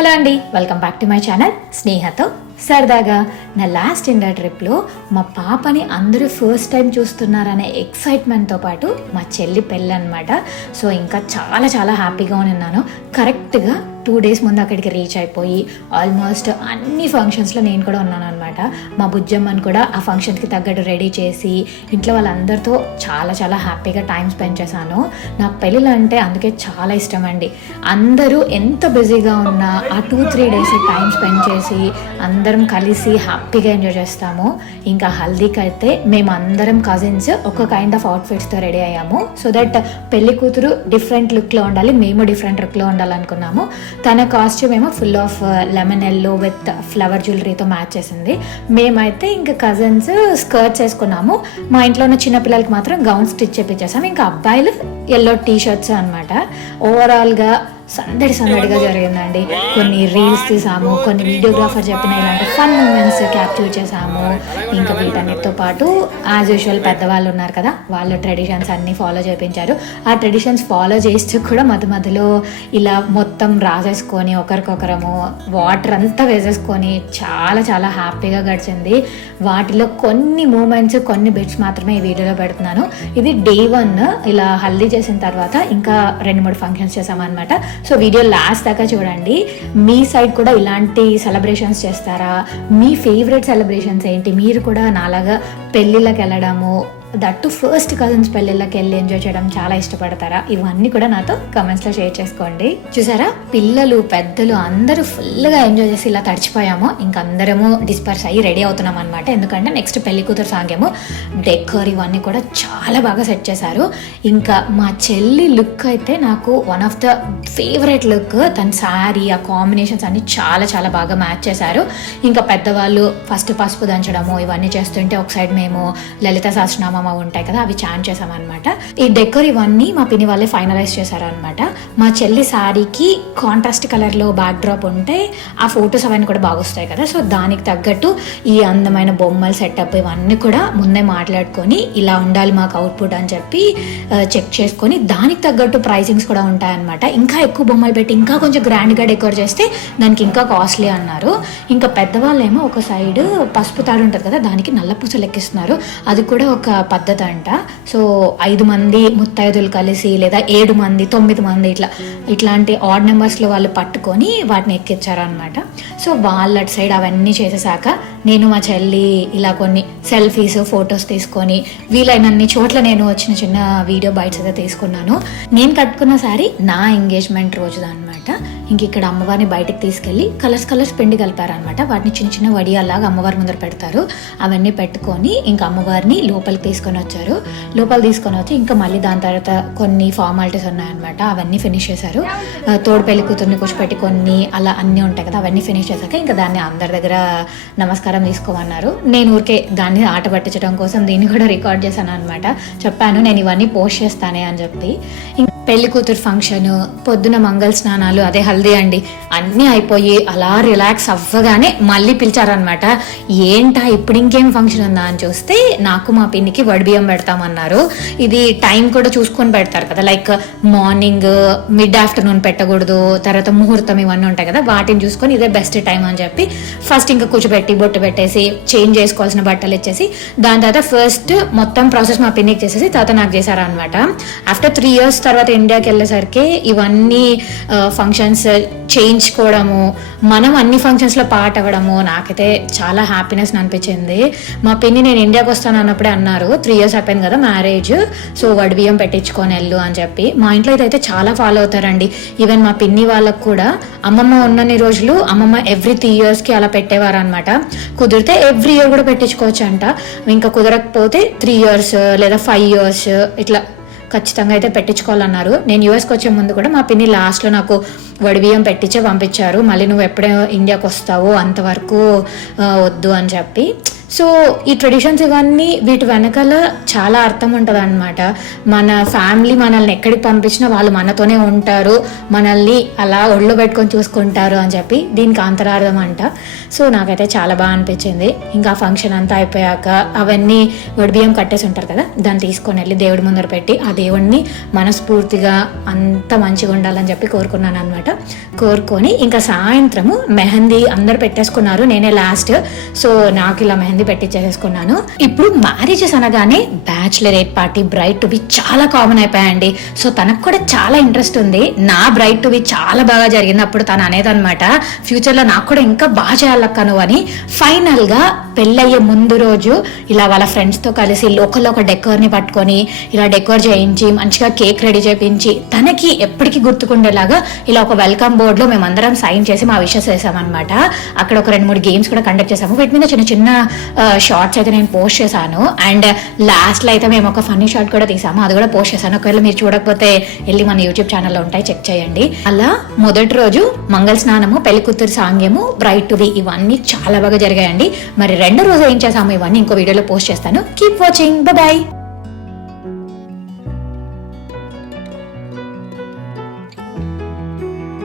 Hello అండి, welcome back to my channel స్నేహతో సరదాగా. నా లాస్ట్ ఇండియా ట్రిప్లో మా పాపని అందరూ ఫస్ట్ టైం చూస్తున్నారనే ఎక్సైట్మెంట్తో పాటు మా చెల్లి పెళ్ళి అనమాట. సో ఇంకా చాలా చాలా హ్యాపీగా ఉన్నాను. కరెక్ట్గా 2 days ముందు అక్కడికి రీచ్ అయిపోయి ఆల్మోస్ట్ అన్ని ఫంక్షన్స్లో నేను కూడా ఉన్నాను అనమాట. మా బుజ్జమ్మని కూడా ఆ ఫంక్షన్కి తగ్గట్టు రెడీ చేసి ఇంట్లో వాళ్ళందరితో చాలా చాలా హ్యాపీగా టైం స్పెండ్ చేశాను. నాకు పెళ్ళిళ్ళు అంటే అందుకే చాలా ఇష్టం అండి. అందరూ ఎంత బిజీగా ఉన్నా ఆ 2-3 days టైం స్పెండ్ చేసి అందరం కలిసి హ్యాపీగా ఎంజాయ్ చేస్తాము. ఇంకా హల్దీకి అయితే మేము అందరం కజిన్స్ ఒక కైండ్ ఆఫ్ అవుట్ఫిట్స్తో రెడీ అయ్యాము. సో దట్ పెళ్లి కూతురు డిఫరెంట్ లుక్లో ఉండాలి, మేము డిఫరెంట్ లుక్లో ఉండాలనుకున్నాము. తన కాస్ట్యూమ్ ఏమో full of lemon yellow with flower జ్యువెలరీతో మ్యాచ్ చేసింది. మేమైతే ఇంకా కజిన్స్ స్కర్ట్స్ వేసుకున్నాము. మా ఇంట్లో ఉన్న చిన్నపిల్లలకి మాత్రం గౌన్ స్టిచ్ చేపించేసాము. ఇంకా అబ్బాయిలు ఎల్లో టీ-షర్ట్స్ అనమాట. ఓవరాల్గా సందడిగా జరిగిందండి. కొన్ని రీల్స్ తీసాము, కొన్ని వీడియోగ్రాఫర్ చెప్పిన ఇలాంటి ఫన్ మూమెంట్స్ క్యాప్చర్ చేసాము. ఇంకా వీటన్నిటితో పాటు యాజ్ యూజువల్ పెద్దవాళ్ళు ఉన్నారు కదా, వాళ్ళ ట్రెడిషన్స్ అన్నీ ఫాలో చేయించారు. ఆ ట్రెడిషన్స్ ఫాలో చేస్తూ కూడా మధ్యలో ఇలా మొత్తం రాసేసుకొని ఒకరికొకరము వాటర్ అంతా వేసేసుకొని చాలా చాలా హ్యాపీగా గడిచింది. వాటిలో కొన్ని మూమెంట్స్, కొన్ని బిట్స్ మాత్రమే ఈ వీడియోలో పెడుతున్నాను. ఇది Day 1. ఇలా హల్దీ చేసిన తర్వాత ఇంకా 2-3 ఫంక్షన్స్ చేసామన్నమాట. సో వీడియో లాస్ట్ దాకా చూడండి. మీ సైడ్ కూడా ఇలాంటి సెలబ్రేషన్స్ చేస్తారా? మీ ఫేవరెట్ సెలబ్రేషన్స్ ఏంటి? మీరు కూడా నాలాగా పెళ్ళిళ్ళకి వెళ్ళడము, దట్టు ఫస్ట్ కజిన్స్ పెళ్ళిళ్ళకి వెళ్ళి ఎంజాయ్ చేయడం చాలా ఇష్టపడతారా? ఇవన్నీ కూడా నాతో కమెంట్స్లో షేర్ చేసుకోండి. చూసారా, పిల్లలు పెద్దలు అందరూ ఫుల్గా ఎంజాయ్ చేసి ఇలా తడిచిపోయాము. ఇంకా అందరము డిస్పర్స్ అయ్యి రెడీ అవుతున్నాం అనమాట. ఎందుకంటే నెక్స్ట్ పెళ్లి కూతురు సాంగేమో డెకర్ ఇవన్నీ కూడా చాలా బాగా సెట్ చేశారు. ఇంకా మా చెల్లి లుక్ అయితే నాకు one of the favourite look. తన శారీ, ఆ కాంబినేషన్స్ అన్ని చాలా చాలా బాగా మ్యాచ్ చేశారు. ఇంకా పెద్దవాళ్ళు ఫస్ట్ పసుపు దంచడము ఇవన్నీ చేస్తుంటే ఒక సైడ్ మేము లలిత సహస్రనామం ఉంటాయి కదా, అవి చాంట్ చేసామన్నమాట. ఈ డెకర్ ఇవన్నీ మా పిన్ని వాళ్ళే ఫైనలైజ్ చేశారు అనమాట. మా చెల్లి శారీకి కాంట్రాస్ట్ కలర్లో బ్యాక్ డ్రాప్ ఉంటే ఆ ఫొటోస్ అవన్నీ కూడా బాగా వస్తాయి కదా. సో దానికి తగ్గట్టు ఈ అందమైన బొమ్మల సెటప్ ఇవన్నీ కూడా ముందే మాట్లాడుకొని ఇలా ఉండాలి మాకు అవుట్పుట్ అని చెప్పి చెక్ చేసుకొని దానికి తగ్గట్టు ప్రైసింగ్స్ కూడా ఉంటాయన్నమాట. ఇంకా ఎక్కువ బొమ్మలు పెట్టి ఇంకా కొంచెం గ్రాండ్గా డెకర్ చేస్తే దానికి ఇంకా కాస్ట్లీ అన్నారు. ఇంకా పెద్దవాళ్ళు ఏమో ఒక సైడ్ పసుపు తాడు ఉంటుంది కదా, దానికి నల్ల పూసలు ఎక్కిస్తున్నారు. అది కూడా ఒక పద్ధతి అంట. సో 5 మంది ముత్తైదులు కలిసి లేదా 7 మంది 9 మంది ఇట్లాంటి ఆడ్ నెంబర్స్లో వాళ్ళు పట్టుకొని వాటిని ఎక్కించారనమాట. సో వాళ్ళ సైడ్ అవన్నీ చేసేసాక నేను మా చెల్లి ఇలా కొన్ని సెల్ఫీస్ ఫొటోస్ తీసుకొని వీలైనన్ని చోట్ల నేను చిన్న వీడియో బైట్స్ అయితే తీసుకున్నాను. నేను కట్టుకున్న సారీ నా ఎంగేజ్మెంట్ రోజుది అనమాట. ఇంక ఇక్కడ అమ్మవారిని బయటకు తీసుకెళ్ళి కలర్స్ పిండి కలిపారనమాట. వాటిని చిన్న వడియాల్లాగా అమ్మవారి ముందర పెడతారు. అవన్నీ పెట్టుకొని ఇంకా అమ్మవారిని లోపలికి తీసుకొని వచ్చారు. లోపల తీసుకొని వచ్చి ఇంకా మళ్ళీ దాని తర్వాత కొన్ని ఫార్మాలిటీస్ ఉన్నాయన్నమాట. అవన్నీ ఫినిష్ చేశారు. తోడు పెళ్లి కూతుర్ని కూర్చోపెట్టి కొన్ని అలా అన్నీ ఉంటాయి కదా, అవన్నీ ఫినిష్ చేశాక ఇంకా దాన్ని అందరి దగ్గర నమస్కారం తీసుకోమన్నారు. నేను ఊరికే దాన్ని ఆట పట్టించడం కోసం దీన్ని కూడా రికార్డ్ చేశాను అనమాట. చెప్పాను నేను ఇవన్నీ పోస్ట్ చేస్తానే అని చెప్పి. పెళ్లి కూతురు ఫంక్షన్, పొద్దున మంగళ స్నానాలు, అదే హల్దీ అండి, అన్నీ అయిపోయి అలా రిలాక్స్ అవ్వగానే మళ్ళీ పిలిచారనమాట. ఏంటా ఇప్పుడు ఇంకేం ఫంక్షన్ ఉందా అని చూస్తే నాకు మా పిన్నికి వడిబియ్యం పెడతామన్నారు. ఇది టైం కూడా చూసుకొని పెడతారు కదా, లైక్ మార్నింగ్ మిడ్ ఆఫ్టర్నూన్ పెట్టకూడదు, తర్వాత ముహూర్తం ఇవన్నీ ఉంటాయి కదా, వాటిని చూసుకొని ఇదే బెస్ట్ టైం అని చెప్పి ఫస్ట్ ఇంకా కూర్చోబెట్టి బొట్టు పెట్టేసి చేంజ్ చేసుకోవాల్సిన బట్టలు ఇచ్చేసి దాని తర్వాత ఫస్ట్ మొత్తం ప్రాసెస్ మా పిన్నికి చేసేసి తర్వాత నాకు చేశారనమాట. ఆఫ్టర్ 3 years తర్వాత ఇండియాకి వెళ్ళేసరికి ఇవన్నీ ఫంక్షన్స్ చేయించుకోవడము, మనం అన్ని ఫంక్షన్స్లో పార్ట్ అవ్వడము నాకైతే చాలా హ్యాపీనెస్ అనిపించింది. మా పిన్ని నేను ఇండియాకి వస్తాను అన్నప్పుడే అన్నారు 3 years అయిపోయింది కదా మ్యారేజ్, సో వడిబియ్యం పెట్టించుకొని వెళ్ళు అని చెప్పి. మా ఇంట్లో అయితే చాలా ఫాలో అవుతారండి. ఈవెన్ మా పిన్ని వాళ్ళకు కూడా అమ్మమ్మ ఉన్నన్ని రోజులు అమ్మమ్మ ఎవ్రీ 3 yearsకి అలా పెట్టేవారు అనమాట. కుదిరితే ఎవ్రీ ఇయర్ కూడా పెట్టించుకోవచ్చు అంట. ఇంకా కుదరకపోతే 3 years లేదా 5 years ఇట్లా ఖచ్చితంగా అయితే పెట్టించుకోవాలన్నారు. నేను యూఎస్కి వచ్చే ముందు కూడా మా పిన్ని లాస్ట్లో నాకు వడిబియ్యం పెట్టించే పంపించారు. మళ్ళీ నువ్వు ఎప్పుడే ఇండియాకి వస్తావో అంతవరకు వద్దు అని చెప్పి. సో ఈ ట్రెడిషన్స్ ఇవన్నీ వీటి వెనకాల చాలా అర్థం ఉంటుంది అనమాట. మన ఫ్యామిలీ మనల్ని ఎక్కడికి పంపించినా వాళ్ళు మనతోనే ఉంటారు, మనల్ని అలా ఒళ్ళో పెట్టుకొని చూసుకుంటారు అని చెప్పి దీనికి అంతరార్థం అంట. సో నాకైతే చాలా బాగా అనిపించింది. ఇంకా ఫంక్షన్ అంతా అయిపోయాక అవన్నీ వడిబియ్యం కట్టేసి ఉంటారు కదా, దాన్ని తీసుకొని వెళ్ళి దేవుడి ముందర పెట్టి ఆ దేవుడిని మనస్ఫూర్తిగా అంత మంచిగా ఉండాలని చెప్పి కోరుకున్నాను అనమాట. కోరుకొని ఇంకా సాయంత్రము మెహందీ అందరు పెట్టేసుకున్నారు, నేనే లాస్ట్. సో నాకు ఇలా మెహందీ పెట్టించేసుకున్నాను. ఇప్పుడు మ్యారేజెస్ అనగానే బ్యాచులరేట్ పార్టీ, బ్రైడ్ టు బి చాలా కామన్ అయిపోయాయండి. సో తనకు కూడా చాలా ఇంట్రెస్ట్ ఉంది. నా బ్రైడ్ టు బి చాలా బాగా జరిగింది. అప్పుడు తను అనేదన్నమాట, ఫ్యూచర్ లో నాకు కూడా ఇంకా బాగా చేయాలక్క నువ్వు అని. ఫైనల్ గా పెళ్ళయ్యే ముందు రోజు ఇలా వాళ్ళ ఫ్రెండ్స్ తో కలిసి లోకల్ ఒక డెకోర్ ని పట్టుకొని ఇలా డెకోర్ చేయించి మంచిగా కేక్ రెడీ చేయించి తనకి ఎప్పటికీ గుర్తుకుండేలాగా ఇలా ఒక వెల్కమ్ బోర్డ్ లో మేమందరం సైన్ చేసి మా విషెస్ వేసామన్నమాట. అక్కడ ఒక 2-3 గేమ్స్ కూడా కండక్ట్ చేసాము. వీటి మీద చిన్న చిన్న షార్ట్స్ అయితే నేను పోస్ట్ చేశాను. అండ్ లాస్ట్ లో అయితే మేము ఒక ఫన్నీ షార్ట్ కూడా తీసాము, అది కూడా పోస్ట్ చేశాను. ఒకవేళ మీరు చూడకపోతే వెళ్ళి మన యూట్యూబ్ ఛానల్లో ఉంటాయి, చెక్ చేయండి. అలా మొదటి రోజు మంగళ స్నానము, పెళ్లి కూతురు సాంగ్యము, బ్రైడ్ టు బి ఇవన్నీ చాలా బాగా జరిగాయండి. మరి రెండో రోజు ఏం చేసాము ఇవన్నీ ఇంకో వీడియోలో పోస్ట్ చేస్తాను. Keep watching, bye bye.